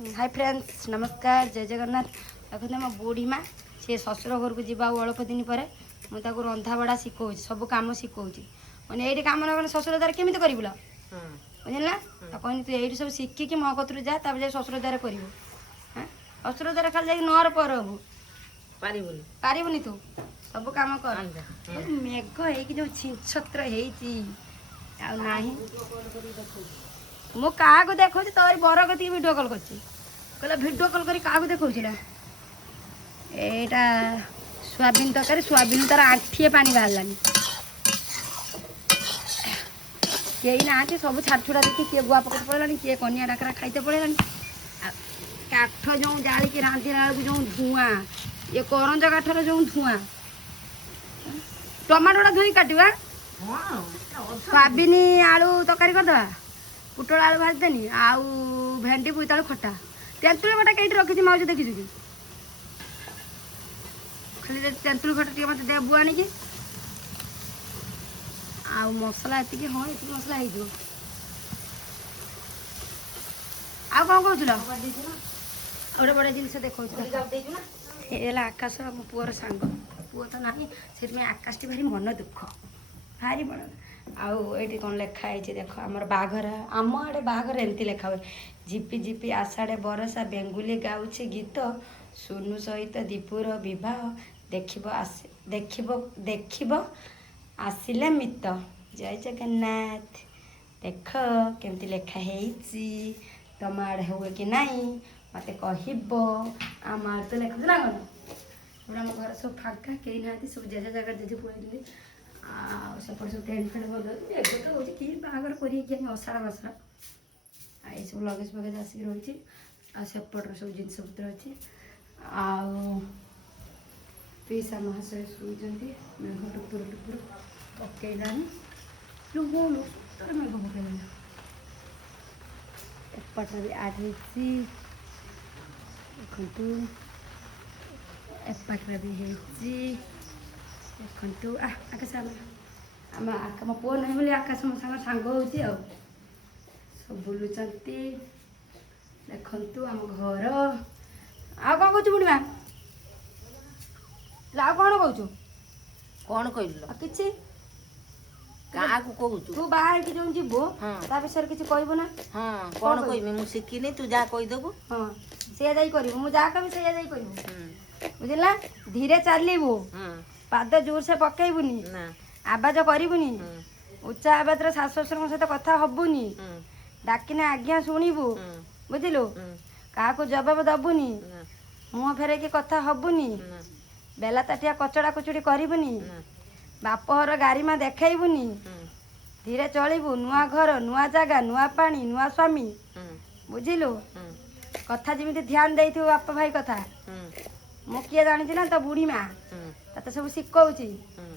Hi friends नमस्कार जय जगन्नाथ। देखते मो बुढ़ी माँ सी शशुर घर को जीवा अल्प दिन पर मुझे रंधा बड़ा शिखौ सब कम शिखौ मैंने ये कम न शशुर द्वारा केमी कर बुझल कहनी तू ये सब शिखिकी मो कतरू जा जाए शशुर द्वारा कर शशुर द्वारा खाली जा नर पर हबू पारिबुनि तू सब कम कर मेघ होगी जो छिछत्र होना मु क्या देखा तोर बर कति भिडियो कल कर भिडियो कल कर क्या देखा यहाँ सोयाबीन तरकारी सोयाबीन तार आठिए पानी बाहर कई ना सब छाड़ छुड़ा देखी किए गुआ पकड़ पड़ेगा किए कनिया डाकरा खाइते पड़ेगा काठ जो जाली रांधिला जो धुआं ये करंज काठर जो धुआं टमाटोटा धोई काटा सोयाबीन आलू तरकारी करदे पुटल आलू भाजदेनी आउ भेंडी बोईतालू खटा तेंतुली खटा कई रखी माउज देखी कि खाली तेंतुली खटा टे मत दे बुआ आनी आउ मसला ये हाँ ये मसला हो आउ कौन कहूल गोटे बड़े जिन देखा आकाश मो पुअर सांग पुआ तो ना से आकाश टी भारी मन दुख भारी मन आउ ये कौन लिखाई देख आमर बाघर आम आड़े बाघर एमती लिखा हुए झिपी झिपी आषाढ़ बरसा बेंगुली गाउछे गीत सोनू सहित दीपुर विवाह देखिब आसिले मित जय जगन्नाथ देख केमती लिखा है तुम आड़े हुए कि नहीं मत कह आम आड़े तो लिखु ना कौन आम घर सब फाँका कहीं ना सब जेजे जगह जेजे पड़े सेपट सब टेंट फेंट बंद एगो तो हो कि बाहर कर अषाढ़ मासर आई सब लगेज फगेज आसिक रही सेपटर सब जिन पत्र अच्छी पीसा महाशय शुचंती मेघ टुपुर टुपुर पकईलानी लुहलु तर मेघ पकईलानी एपटर भी आठ देखु एपटर भी देखु आकाश आम मो पुआ नहीं बोली आकाश मो सांग सांग हो सब बुलुंट देखु आम घर आ कौन कौच बुढ़ी माँ आ कौन कौच कौन कहल कि तू बाहर की जो जीवु ता विषय किसी कहबो ना हाँ कौन कहबी मु शिखिनी तू जा कहीदेबू हाँ से जाई करिवु मु जा कभी से जाई करिवु बुझला धीरे चलबू पाद जोर से पकेबुनी आवाज करिबुनी उच्चा आवाज रे सास ससुर सहित कथा हबुनी डाकिने आज्ञा शुणिबू बुझिलु क्या जवाब दबुनी मुह फेरे की कथा हबुनी बेला ताटिया कचड़ा कुचुड़ी करिबुनी बापहर गारिमा देखैबुनी धीरे चलिबू नुआ घर नुआ जगह नुआ पानी नुआ स्वामी बुझिलु कथा जमी ध्यान देइथु बाप भाई कथा मु किए जानी ना तो बुढ़ी माँ तते सब शिखौची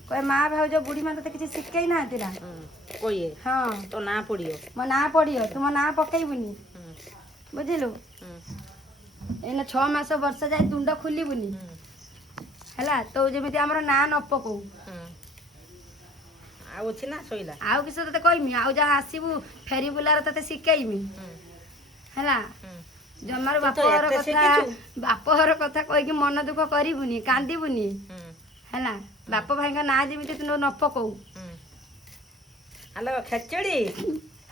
कहे माँ भाज बुढ़ी माँ तते किसी शिखई ना हाँ तो ना पड़ियो मो ना पड़ियो तुम ना पकईबुनी बुझिलु एना 6 मास वर्षा जाए तुंड खोलबुनी है तो जमी आमर ना न पकौ ना शोला आउ किस ते कहमी आउ जहाँ आसबू फेरी बुलार ते शिखेमी है जमार बापहर कथा कहीकि मन दुख करिबुनी कांदिबुनी है बाप भाई ना जमी तू न पकौ हेलो खेचड़ी